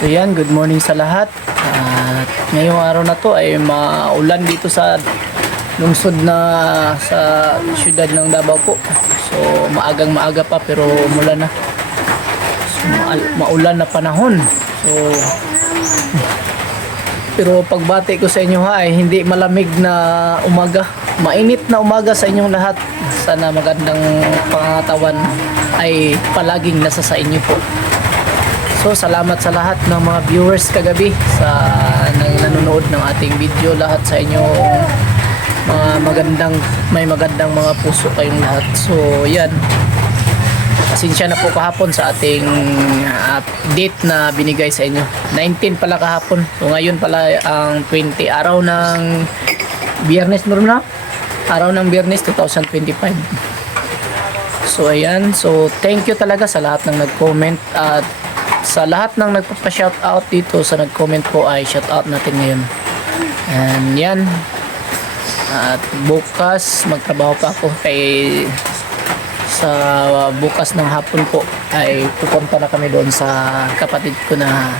So yan, good morning sa lahat. At ngayong araw na to ay maulan dito sa lungsod na sa siyudad ng Davao po. So maagang maaga pa pero umulan na. So, maulan na panahon. So pero pagbati ko sa inyo ha ay hindi malamig na umaga. Mainit na umaga sa inyong lahat. Sana magandang pangatawan ay palaging nasa sa inyo po. So salamat sa lahat ng mga viewers kagabi sa nanonood ng ating video, lahat sa inyo mga may magandang mga puso kayong lahat. So yan, pasensya na po kahapon sa ating date na binigay sa inyo, 19 pala kahapon. So ngayon pala ang 20 araw ng Biyernes, na araw ng Biyernes 2025. So ayan, so thank you talaga sa lahat ng nag-comment at sa lahat ng nagpapa-shoutout dito sa nag-comment po ay shoutout natin ngayon. And yan. At bukas magtrabaho pa ako sa bukas ng hapon po ay pupunta na kami doon sa kapatid ko na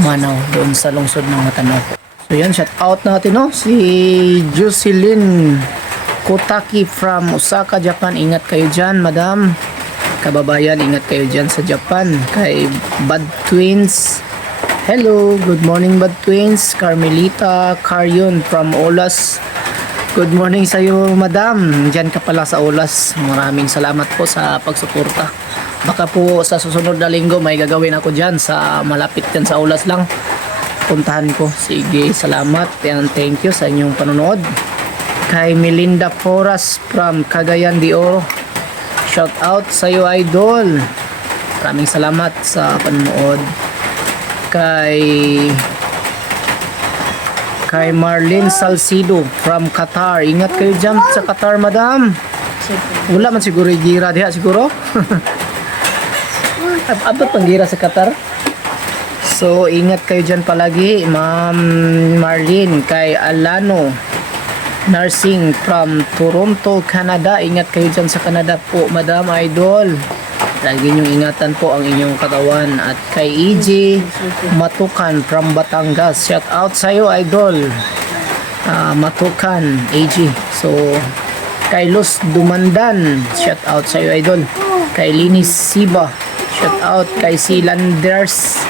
umanaw doon sa lungsod ng Matanaw. So yan, shoutout natin si Jocelyn Kotaki from Osaka, Japan. Ingat kayo dyan, madam. Kababayan, ingat kayo dyan sa Japan. Kay Bad Twins, hello, good morning Bad Twins. Carmelita Caryon from Olas, good morning sa iyo madam, dyan ka pala sa Olas. Maraming salamat po sa pagsuporta. Baka po sa susunod na linggo may gagawin ako dyan sa malapit dyan sa Olas lang, puntahan ko. Sige, salamat and thank you sa inyong panonood. Kay Melinda Foras from Cagayan de Oro, shout out sa iyo idol, maraming salamat sa panonood. Kay Marlene Salcido from Qatar, ingat kayo dyan sa Qatar madam. Wala man siguro gira diha siguro. Abot pang gira sa Qatar. So ingat kayo dyan palagi ma'am Marlene. Kay Alano Nursing from Toronto, Canada, ingat kayo dyan sa Canada po madam idol. Lagi niyong ingatan po ang inyong katawan. At kay EJ Matukan from Batangas, shout out sa iyo idol. Matukan EJ. So kay Luz Dumandan, shout out sa iyo idol. Kay Linis Siba, shout out. Kay Silanders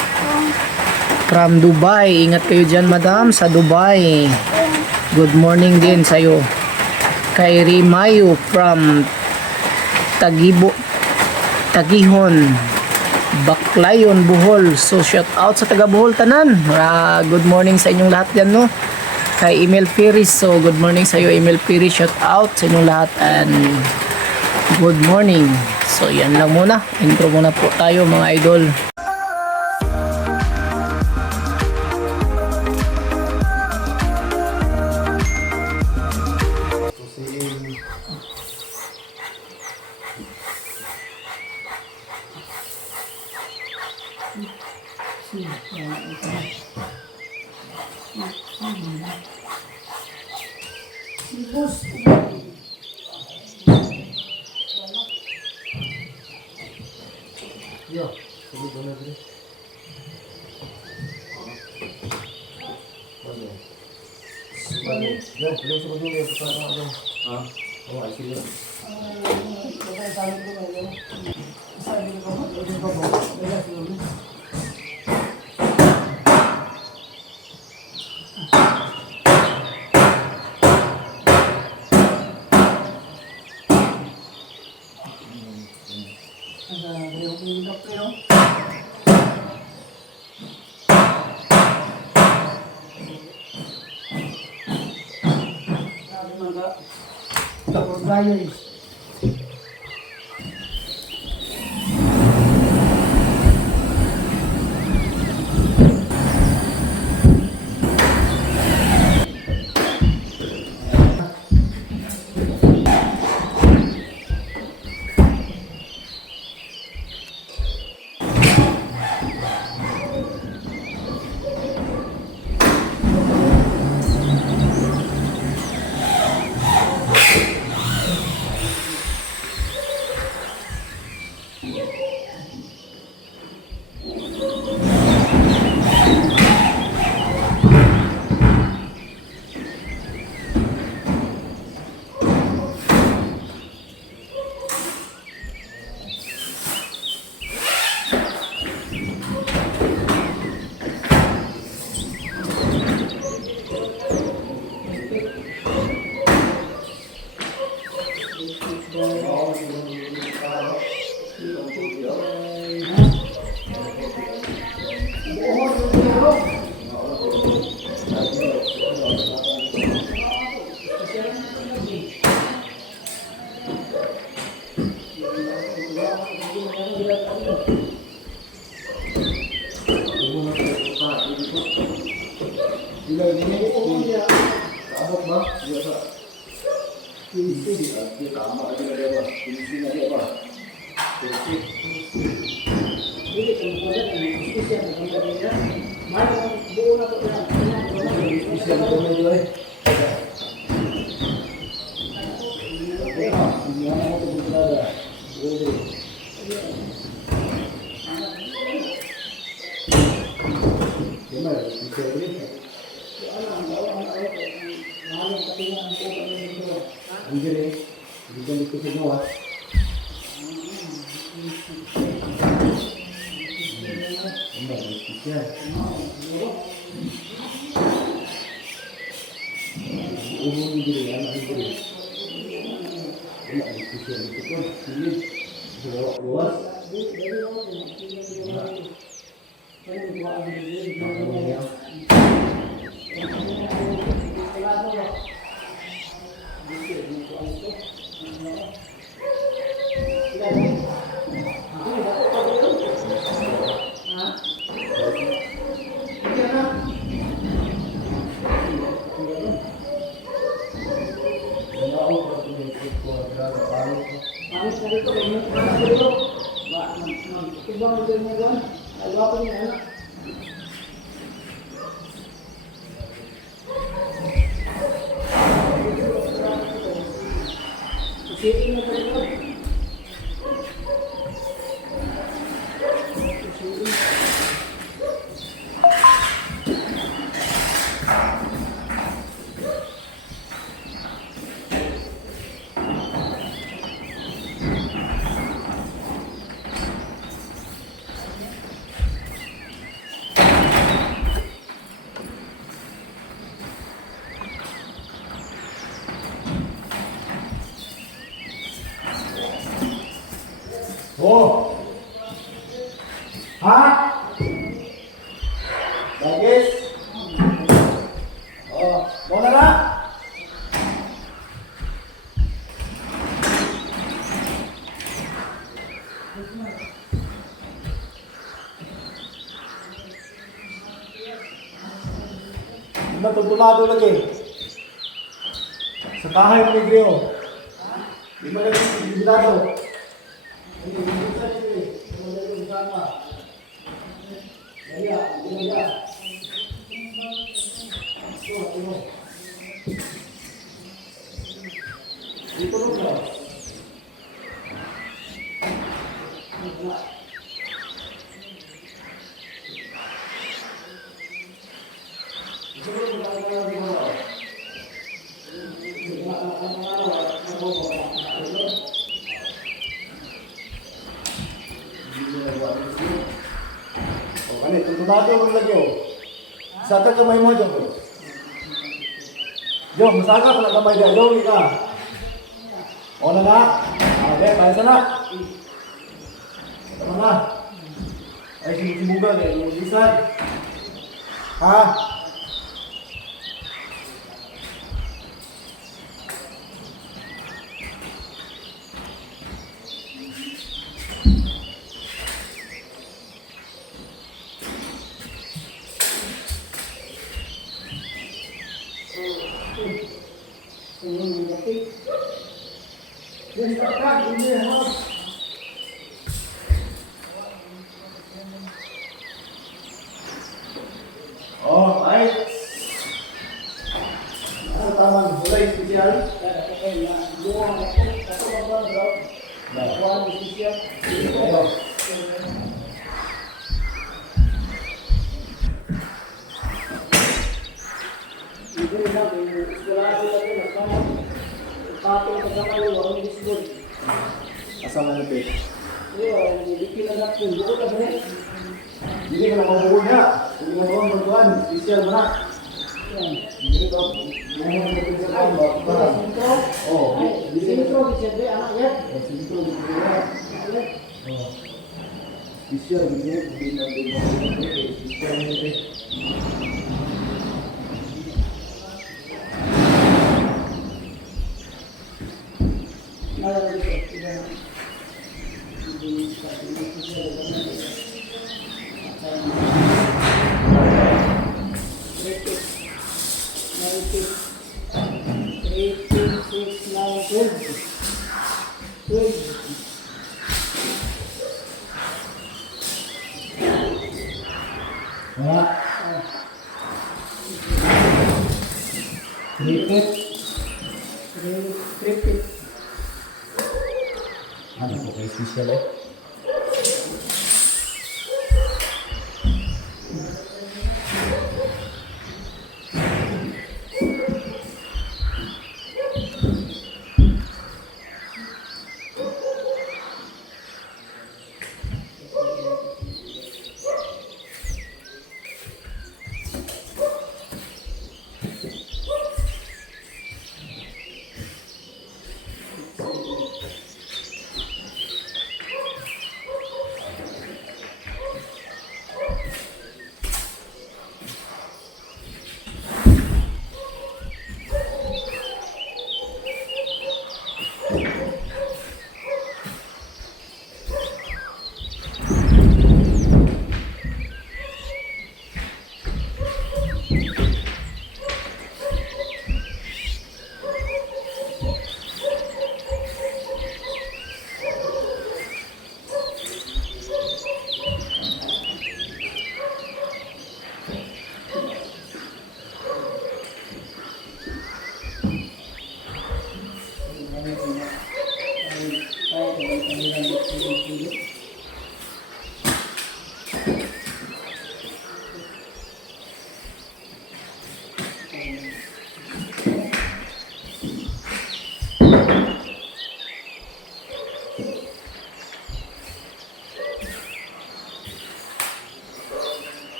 from Dubai, ingat kayo dyan madam sa Dubai, good morning din sa iyo. Kay Rimayo from Tagihon, Baclayon, Bohol. So shout out sa taga Bohol tanan. Good morning sa inyong lahat diyan no. Kay Emil Piris, so good morning sa iyo Emil Piris, shout out sa inyong lahat and good morning. So yan lang muna, intro muna po tayo mga idol. Yo, sabi ko na dito. Yo, belum suruh dulu ya kita ada. Oh, asyik. Tapos guys, Sila ini abot ba? Iya ba? Pinisi di tama lagi na ba? Pinisi na ba? Pinisi. Hindi ko mo na ang isya ng kanila. May buo na to yan. Pinisi na ko medyo eh. Ini ano ko buntada. Boleh. Gimana? Bisa ini? Anjir ya, bukan itu semua. Enggak, bisa. Anjir ya, anjir. Enggak, bisa itu pun ini luas. Oh. Ha? Bagis. Oh, mau na? Natutumado lagi. Sa bahay ni Grio. Di mana sigurado? Ini bisa ini. Kalau sama. Ya, ya. Tuh. Itu loh. Tuntun mo lagi oh. Saka kamay mo dyan oh. Yo, masaka pala kamay dyan. Yo, ika. O na nga. Okay, kaya sana. Tama na. Ay, sinusibugan eh. Yung lisan. Ha? Oh, baik. Ano taman? Wala yung special? Wala yung special? Asal mana tu? Jadi kalau mau bukunya, ini mau bantuan, spesial mana? Ini tu, mau bantuan barang. Oh, di sini tu dicetak anak ya? Oh, sini tu dicetak. Oh, spesial begini, spesial ni. Wala. Repeat. Repeat. Ano po kayo special eh?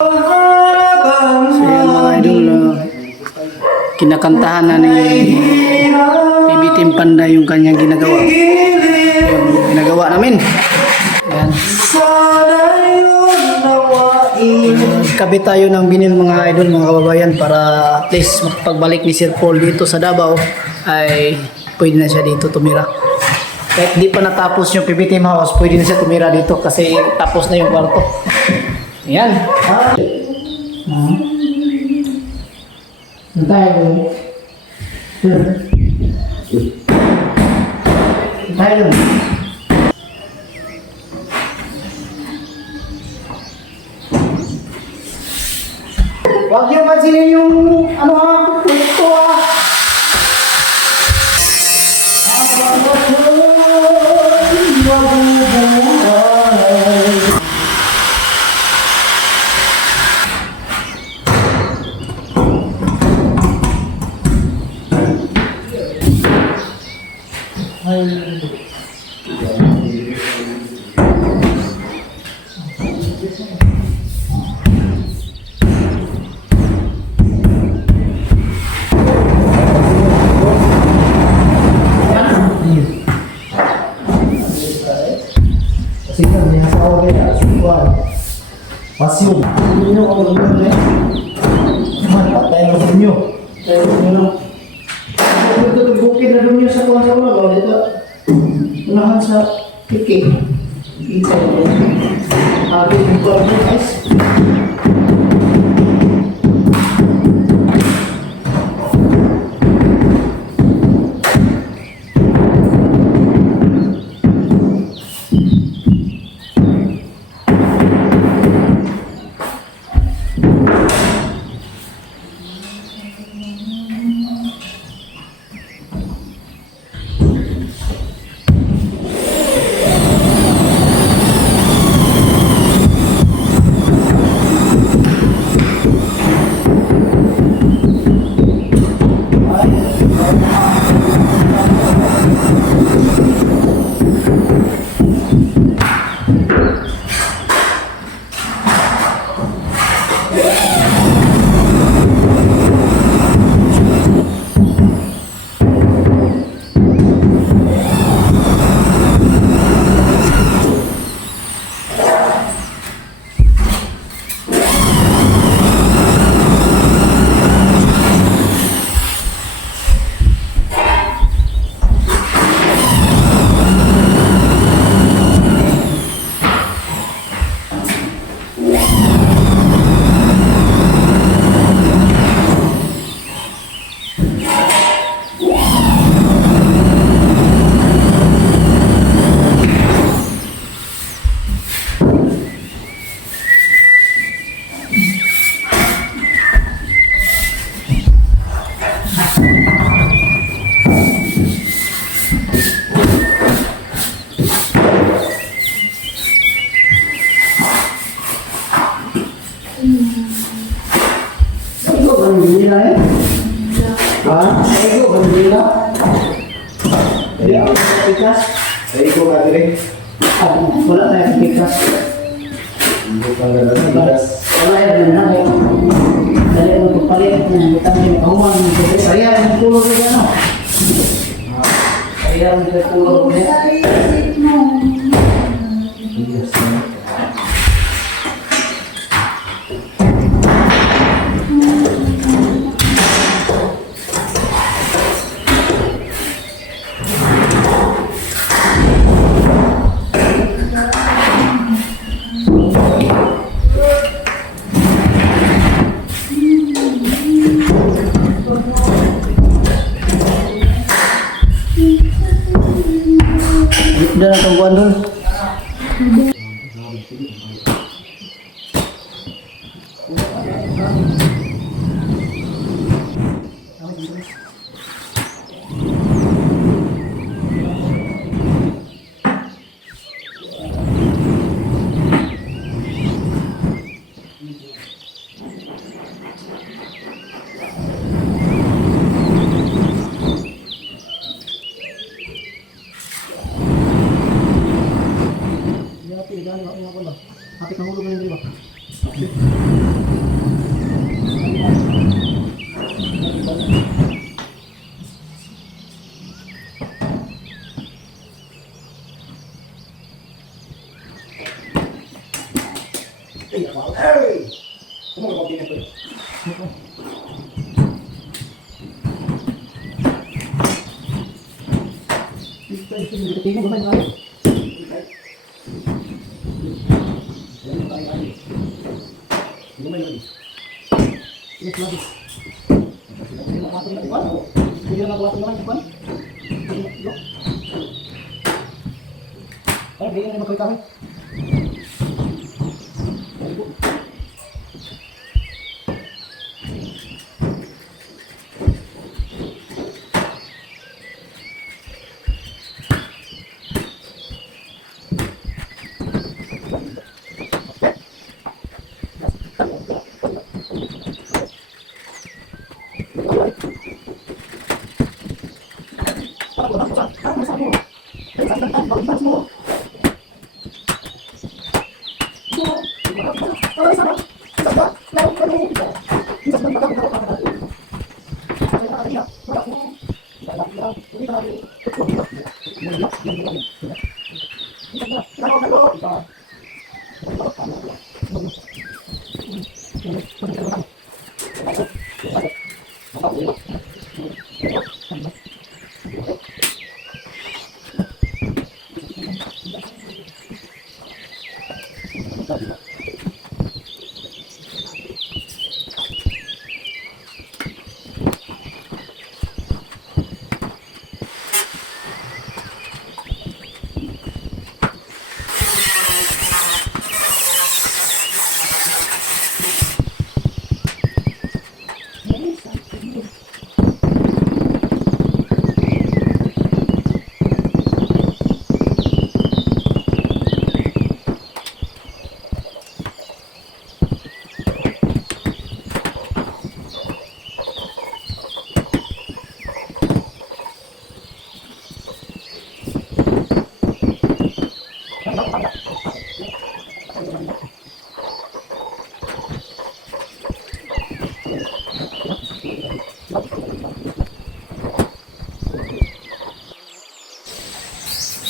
So yan mga idol, kinakantahan na ni PB Team Panda yung kanyang ginagawa. Yung ginagawa namin. Yan. Kabit tayo ng binil mga idol, mga kababayan, para at least pagbalik ni Sir Paul dito sa Davao ay pwede na siya dito tumira. Kahit di pa natapos yung PB Team House, pwede na siya tumira dito kasi tapos na yung kwarto. Yan. Tayo. Tayo. Huwag niyo pansinin yung ano ha, ito ha. Kasi kan may hasawa kaya, sukuan. Pasyon. Hindi nyo ako naman eh. Patay na sa inyo. Tayo nyo lang. Ito bukid na doon nyo sa kuwan sa kuwan. Ito. Unahan sa piki. Kita nyo. Habit yung kuwan nyo guys. Ego bandila eh? Ha? Ego bandila? Jadi ako sa pikas? Ego ka dire. Wala tayo pikas. Ego ka na pikas. Wala yan na eh. Dali mo papalit ng butang yung kahuman. Saya ang tulog niya ano? Saya ang tulog niya. Yes. Udah na tungguan dulu. Hati kamu dulu yang Pak. Hey! Kamu mau kopi apa? Tinggal bermain lagi. Lumayan lagi. Yes, lagi. Hindi na magawa naman ikuan. Ay, bigyan na magkawit kami.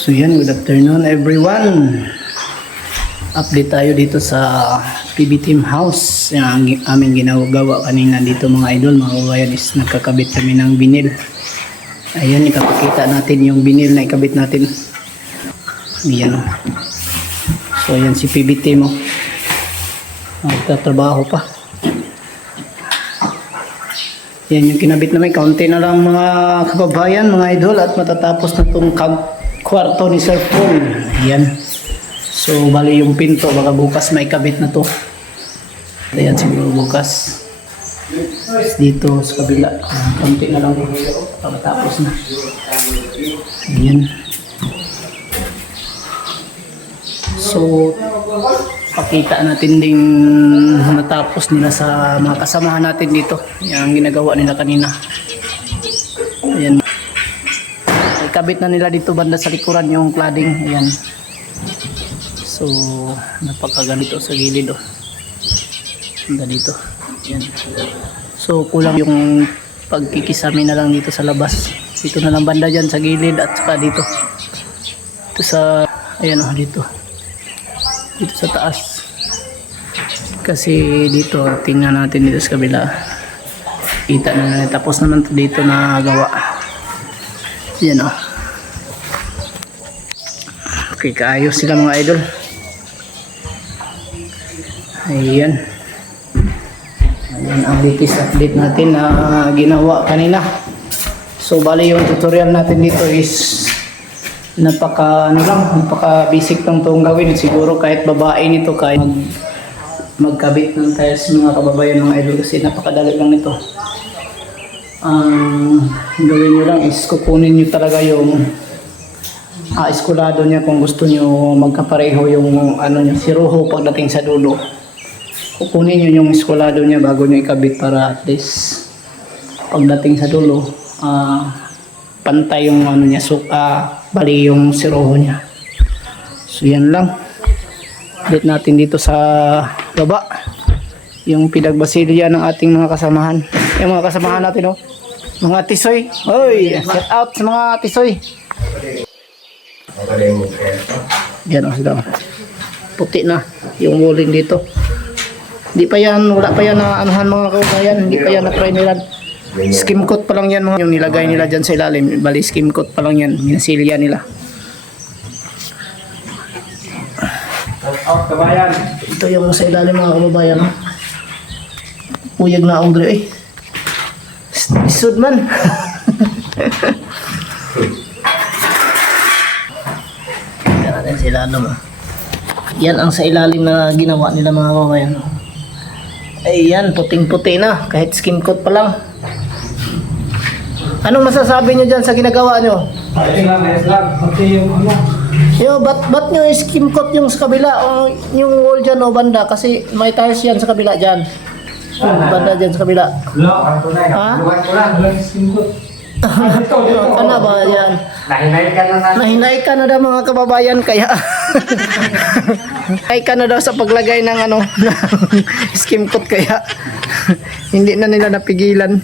So yan, good afternoon everyone. Update tayo dito sa PB Team House. Yung aming ginagawa kanina dito mga idol, mga kababayan, is nagkakabit kami ng binil. Ayan, ikapakita natin yung binil na ikabit natin. Ayan o. So ayan si PB Team o. Nagtatrabaho pa. Yan yung kinabit namin. Kaunti na lang mga kababayan, mga idol, at matatapos na itong kwarto ni Sir Paul. Ayan. So, bali yung pinto, baka bukas may kabit na to. Ayan, siguro bukas. Dito sa kabila. Kaunti na lang. Pagkatapos na. Ayan. So, pakita natin ding natapos nila sa mga kasamahan natin dito. Yung ginagawa nila kanina. Ayan. Kabit na nila dito banda sa likuran yung cladding. Ayan. So, napakaganito sa gilid. Banda dito. Ayan. So, kulang yung pagkikisami na lang dito sa labas. Dito na lang banda dyan sa gilid at saka dito. Dito sa, ayan o, dito. Dito sa taas. Kasi dito, tingnan natin dito sa kabila. Kita na, tapos naman dito na gawa. Yan o. Okay, kaayos sila mga idol. Ayan. Ayan ang latest update natin na ginawa kanina. So, bali yung tutorial natin dito is napaka basic lang itong gawin. Siguro kahit babae nito, kahit magkabit ng tiles mga kababayan mga idol, kasi napakadali lang nito. Ang gawin nyo lang is kukunin nyo talaga yung eskulado niya kung gusto nyo magkapareho yung ano niya, siruho pagdating sa dulo. Kukunin nyo yung eskulado niya bago nyo ikabit para at least pagdating sa dulo pantay yung ano niya, bali yung siruho niya. So yan lang. Update natin dito sa baba yung pinagbasilya ng ating mga kasamahan. Yung mga kasamahan natin, oh. Mga tisoy. Oy, shout out sa mga tisoy. Yan o sila. Puti na yung walling dito. Hindi pa yan, wala pa yan na anuhan mga kaubayan. Hindi pa yan na-try nila. Skim coat pa lang yan mga yung nilagay nila dyan sa ilalim. Bali skim coat pa lang yan. Minasilya nila. Ito yung sa ilalim mga kababayan. Uyag na ang dre eh. Isod man. Yan natin sa ilalim. Yan ang sa ilalim na ginawa nila mga kababayan. Ayan, puting-puti na. Kahit skin coat pa lang. Anong masasabi nyo dyan sa ginagawa nyo? Ayun lang, ayos lang. Pati yung ano. Yo, ba't nyo skin coat yung sa kabila? O yung wall dyan o banda? Kasi may tiles yan sa kabila dyan. Yung banda dyan sa kabila. Wala, ano to na. Ha? Luwan ko lang. Walang skin coat. Dito. Ano na ba yan? Nahinay ka na na. Nahinay ka na daw mga kababayan kaya ay ka na daw sa paglagay ng ano skim coat kaya hindi na nila napigilan.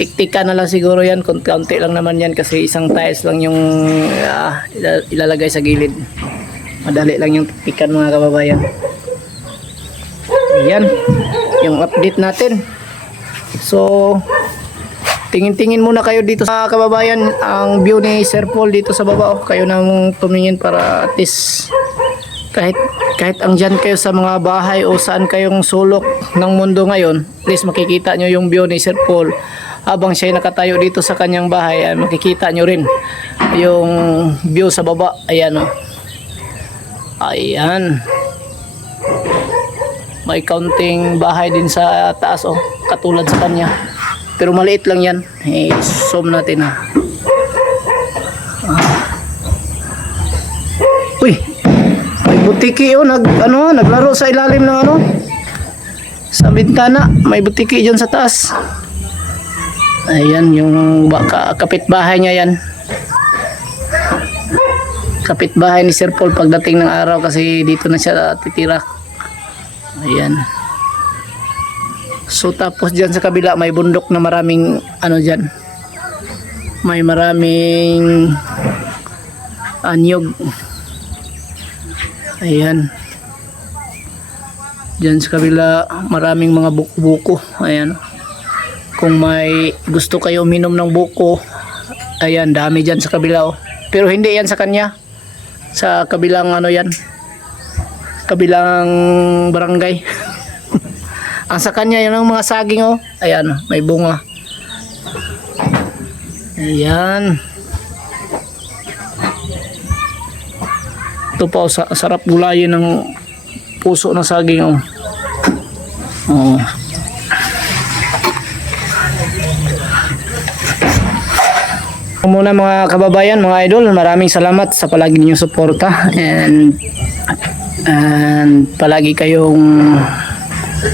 Tik-tika na lang siguro yan, kaunti lang naman yan kasi isang tiles lang yung ilalagay sa gilid. Madali lang yung tiktikan mga kababayan. Yan yung update natin. So tingin-tingin muna kayo dito sa kababayan ang view ni Sir Paul dito sa baba. Kayo nang tumingin para at least kahit andyan kayo sa mga bahay o saan kayong sulok ng mundo ngayon, at least makikita nyo yung view ni Sir Paul. Habang siya nakatayo dito sa kanyang bahay, makikita nyo rin yung view sa baba. Ayan o. Ayan. May kaunting bahay din sa taas o, katulad sa kanya. Pero maliit lang yan. Zoom natin ha. Uy, may butiki o, naglaro sa ilalim ng ano, sa bintana. May butiki dyan sa taas. Ayan yung kapitbahay niya yan. Kapitbahay ni Sir Paul pagdating ng araw kasi dito na siya titira. Ayan. So tapos dyan sa kabila may bundok na maraming ano dyan. May maraming anyog. Ayan. Dyan sa kabila maraming mga buko-buko. Ayan. Kung may gusto kayo uminom ng buko, ayan, dami dyan sa kabila oh. Pero hindi yan sa kanya. Sa kabilang ano yan. Kabilang barangay. Ang sa kanya yun ang mga saging oh. Ayan, may bunga. Ayan. Ito pa oh, sarap gulayin ng puso ng saging oh. Oh. Muna mga kababayan, mga idol, maraming salamat sa palagi ninyong suporta and palagi kayong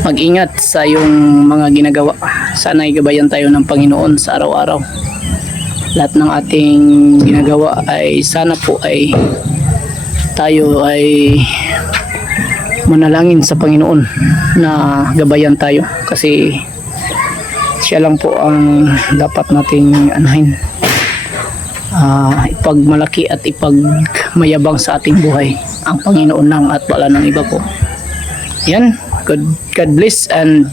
mag-ingat sa yung mga ginagawa. Sana igabayan tayo ng Panginoon sa araw-araw. Lahat ng ating ginagawa ay sana po ay tayo ay manalangin sa Panginoon na gabayan tayo kasi siya lang po ang dapat nating anahin. Ipagmalaki at ipagmayabang sa ating buhay ang Panginoon lang at wala ng iba po. Yan, God bless and